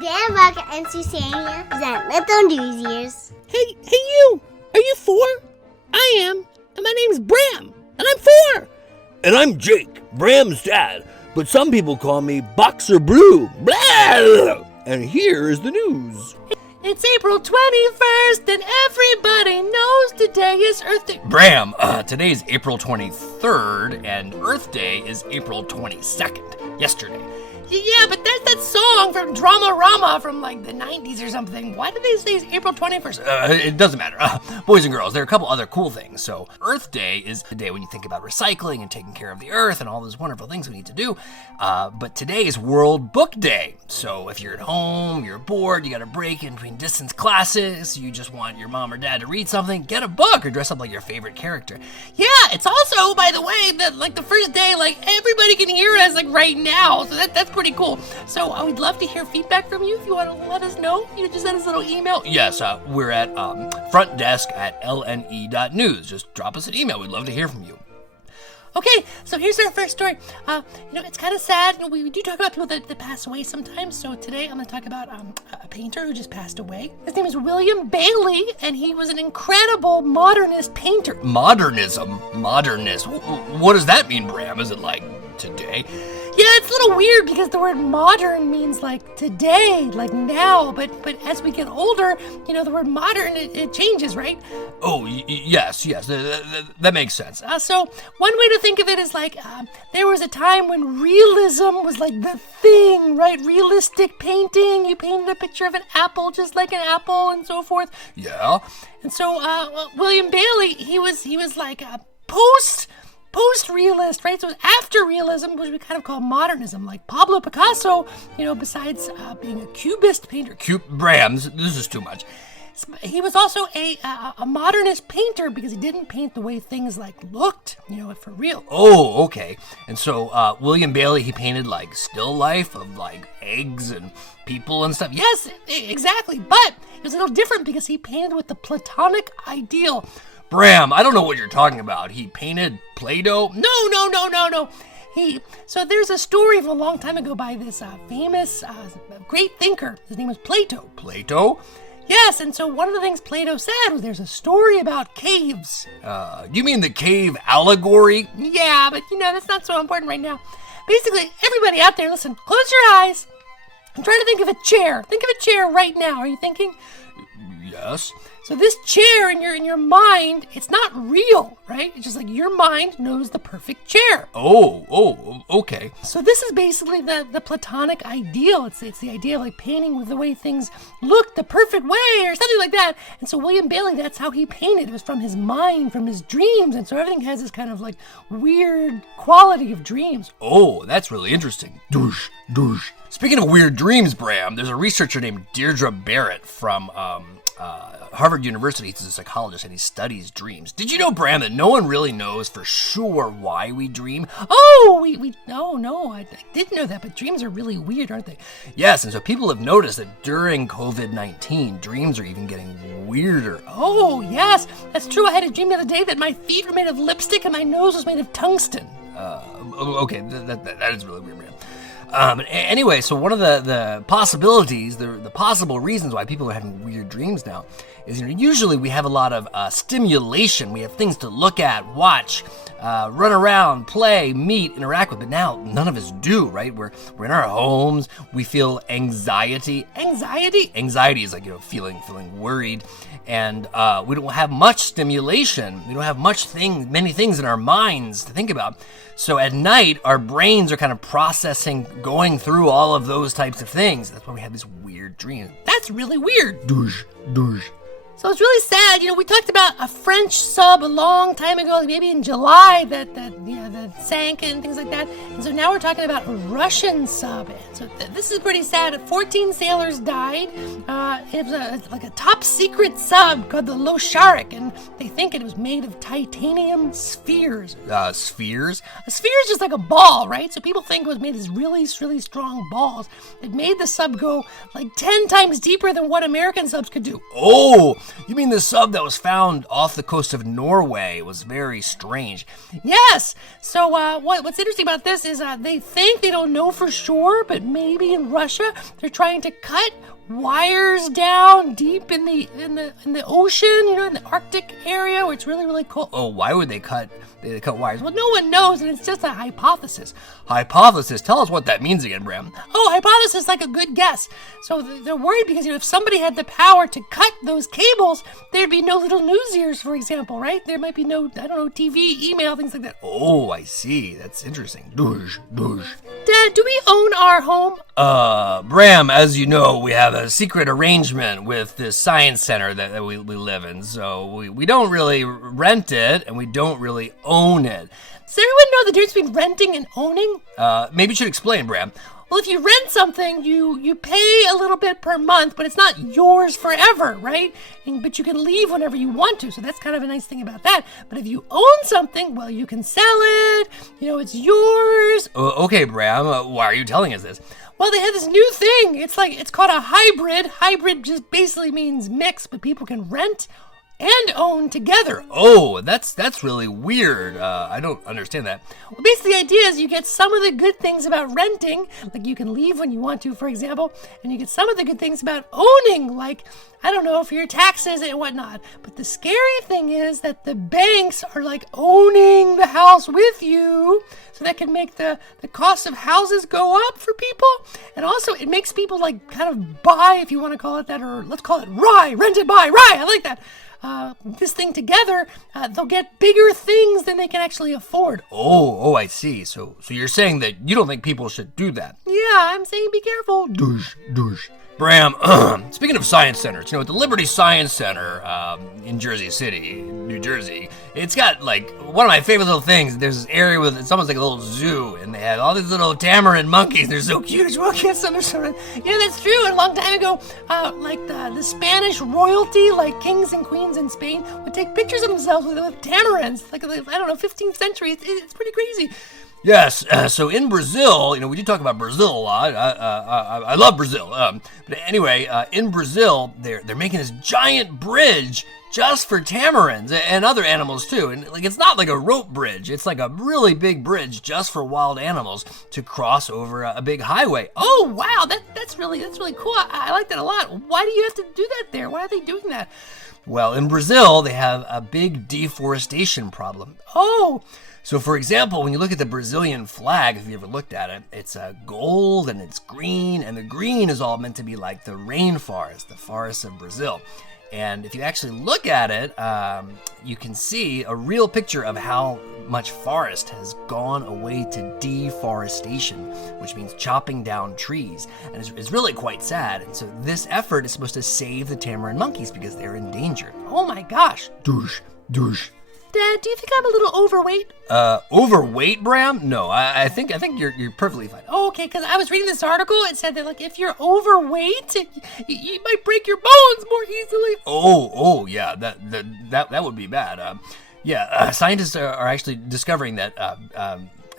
Dan, Rock, and Susanna present Little News Years. Hey you! Are you 4? I am, and my name's Bram, and I'm 4! And I'm Jake, Bram's dad, but some people call me BoxerBlu. Blah! And here is the news. It's April 21st, and everybody knows today is Earth Day. Bram, today is April 23rd, and Earth Day is April 22nd, yesterday. Yeah, but that's that song from Drama Rama from like the 90s or something. Why did they say it's April 21st? It doesn't matter. Boys and girls, there are a couple other cool things. So Earth Day is the day when you think about recycling and taking care of the earth and all those wonderful things we need to do. But today is World Book Day. So if you're at home, you're bored, you got a break in between distance classes, you just want your mom or dad to read something, get a book or dress up like your favorite character. Yeah, it's also, by the way, that like the first day, like everybody can hear us like right now. So that's pretty cool. So I would love to hear feedback from you. If you want to let us know, you just send us a little email. Yes, we're at front desk at LNE.news. Just drop us an email. We'd love to hear from you. Okay, so here's our first story. It's kind of sad. We do talk about people that pass away sometimes. So today I'm going to talk about a painter who just passed away. His name is William Bailey, and he was an incredible modernist painter. Modernist. What does that mean, Bram? Is it like today? Yeah, it's a little weird because the word modern means like today, like now, but as we get older, the word modern, it changes, right? Oh, yes, that makes sense. So one way to think of it is like there was a time when realism was like the thing, right? Realistic painting, you painted a picture of an apple just like an apple and so forth. Yeah. And so William Bailey, he was like a post-realist, right? So it was after realism, which we kind of call modernism, like Pablo Picasso, besides being a cubist painter. Bram, this is too much. He was also a modernist painter because he didn't paint the way things like looked, for real. Oh, okay. And so William Bailey, he painted like still life of like eggs and people and stuff. Yes, exactly. But it was a little different because he painted with the Platonic Ideal. Bram, I don't know what you're talking about. He painted Plato? No. So there's a story from a long time ago by this famous, great thinker. His name was Plato. Plato? Yes, and so one of the things Plato said was there's a story about caves. You mean the cave allegory? Yeah, but that's not so important right now. Basically, everybody out there, listen, close your eyes. I'm trying to think of a chair. Think of a chair right now. Are you thinking? Yes. So this chair in your mind, it's not real, right? It's just like your mind knows the perfect chair. Oh, okay. So this is basically the Platonic Ideal. It's the idea of like painting with the way things look the perfect way or something like that. And so William Bailey, that's how he painted. It was from his mind, from his dreams. And so everything has this kind of like weird quality of dreams. Oh, that's really interesting. Douche. Speaking of weird dreams, Bram, there's a researcher named Deirdre Barrett from Harvard University. He's a psychologist and he studies dreams. Did you know, Bram, that no one really knows for sure why we dream? Oh, I didn't know that, but dreams are really weird, aren't they? Yes, and so people have noticed that during COVID-19, dreams are even getting weirder. Oh, yes, that's true. I had a dream the other day that my feet were made of lipstick and my nose was made of tungsten. Okay, that is really weird, Bram. Anyway, so one of the possibilities, the possible reasons why people are having weird dreams now is, usually we have a lot of stimulation. We have things to look at, watch, run around, play, meet, interact with. But now none of us do, right? We're in our homes. We feel anxiety. Anxiety is like, feeling worried. And we don't have much stimulation. We don't have many things in our minds to think about. So at night, our brains are kind of processing, going through all of those types of things. That's why we have these weird dreams. That's really weird. Douche. So it's really sad. We talked about a French sub a long time ago, maybe in July, that sank and things like that. And so now we're talking about a Russian sub. And so this is pretty sad. 14 sailors died. It was like a top secret sub called the Losharik, and they think it was made of titanium spheres. Spheres? A sphere is just like a ball, right? So people think it was made of these really, really strong balls that made the sub go like 10 times deeper than what American subs could do. Oh, You mean the sub that was found off the coast of Norway was very strange? Yes. So what's interesting about this is they think they don't know for sure, but maybe in Russia they're trying to cut wires down deep in the ocean, in the Arctic area where it's really, really cold. Oh, why would they cut wires? Well, no one knows, and it's just a hypothesis. Hypothesis? Tell us what that means again, Bram. Oh, hypothesis, like a good guess. So they're worried because if somebody had the power to cut those cables, there'd be no little news ears, for example, right? There might be no, TV, email, things like that. Oh, I see. That's interesting. Douche. Dad, do we own our home? Bram, as you know, we have a secret arrangement with this science center that we live in, so we don't really rent it, and we don't really own it. Does everyone know the difference between renting and owning? Maybe you should explain, Bram. Well, if you rent something, you pay a little bit per month, but it's not yours forever, right? But you can leave whenever you want to, so that's kind of a nice thing about that. But if you own something, well, you can sell it, it's yours. Okay, Bram, why are you telling us this? Well, they have this new thing. It's called a hybrid. Hybrid just basically means mix, but people can rent and own together. Oh, that's really weird. I don't understand that. Well, basically the idea is you get some of the good things about renting, like you can leave when you want to, for example, and you get some of the good things about owning, like, for your taxes and whatnot. But the scary thing is that the banks are like owning the house with you, so that can make the cost of houses go up for people. And also it makes people like kind of buy, if you want to call it that, or let's call it rye, rent and buy, rye, I like that. This thing together, they'll get bigger things than they can actually afford. Oh, I see. So you're saying that you don't think people should do that? Yeah, I'm saying be careful. Douche. Bram, speaking of science centers, at the Liberty Science Center in Jersey City, New Jersey, it's got like one of my favorite little things. There's this area with it's almost like a little zoo, and they have all these little tamarin monkeys. They're so cute. You walk in some. Yeah, that's true. And a long time ago, like the Spanish royalty, like kings and queens in Spain, would take pictures of themselves with tamarins, like 15th century. It's pretty crazy. Yes, so in Brazil, we do talk about Brazil a lot. I love Brazil. But anyway, in Brazil, they're making this giant bridge just for tamarins and other animals too. And it's not like a rope bridge. It's like a really big bridge just for wild animals to cross over a big highway. Oh wow, that's really cool. I like that a lot. Why do you have to do that there? Why are they doing that? Well, in Brazil, they have a big deforestation problem. Oh. So, for example, when you look at the Brazilian flag, if you ever looked at it, it's gold and it's green, and the green is all meant to be like the rainforest, the forests of Brazil. And if you actually look at it, you can see a real picture of how much forest has gone away to deforestation, which means chopping down trees. And it's really quite sad. And so this effort is supposed to save the tamarin monkeys because they're endangered. Oh my gosh. Douche. Dad, do you think I'm a little overweight? Overweight, Bram? No, I think you're perfectly fine. Oh, okay, because I was reading this article. It said that if you're overweight, you might break your bones more easily. Oh, yeah, that would be bad. Scientists are actually discovering that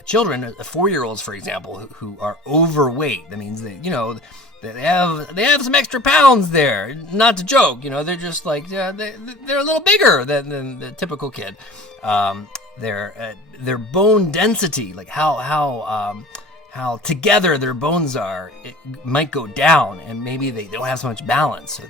children, 4-year-olds, for example, who are overweight. That means they have some extra pounds there. Not to joke, they're just like they're a little bigger than the typical kid. Their bone density, like how together their bones are, it might go down, and maybe they don't have so much balance, so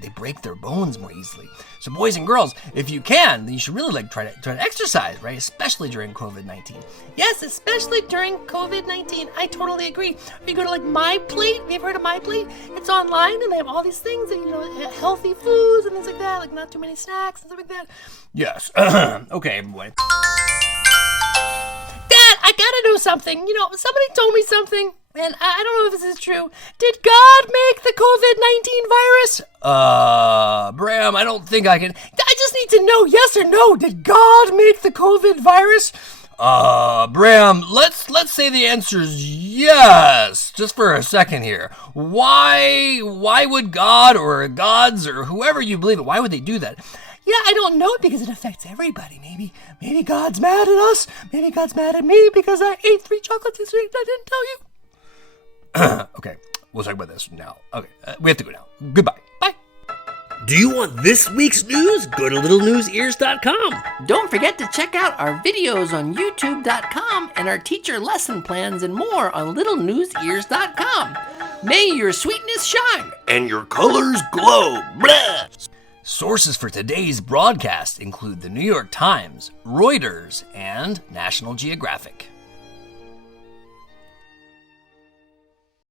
they break their bones more easily. So boys and girls, if you can, then you should really try to exercise, right? Especially during COVID-19. Yes, especially during COVID-19. I totally agree. If you go to My Plate, have you ever heard of My Plate? It's online, and they have all these things, that, healthy foods and things like that, like not too many snacks and stuff like that. Yes. Okay, boy. Dad, I gotta know something. Somebody told me something, and I don't know if this is true. Did God make the COVID-19 virus? Bram, I don't think I can. I just need to know, yes or no. Did God make the COVID virus? Bram, let's say the answer is yes. Just for a second here. Why would God or gods or whoever you believe it, why would they do that? Yeah, I don't know, because it affects everybody. Maybe God's mad at us. Maybe God's mad at me because I ate 3 chocolates this week and I didn't tell you. Okay, we'll talk about this now. Okay, we have to go now. Goodbye. Bye. Do you want this week's news? Go to LittleNewsEars.com. Don't forget to check out our videos on YouTube.com and our teacher lesson plans and more on LittleNewsEars.com. May your sweetness shine And your colors glow. Blah! Sources for today's broadcast include the New York Times, Reuters, and National Geographic.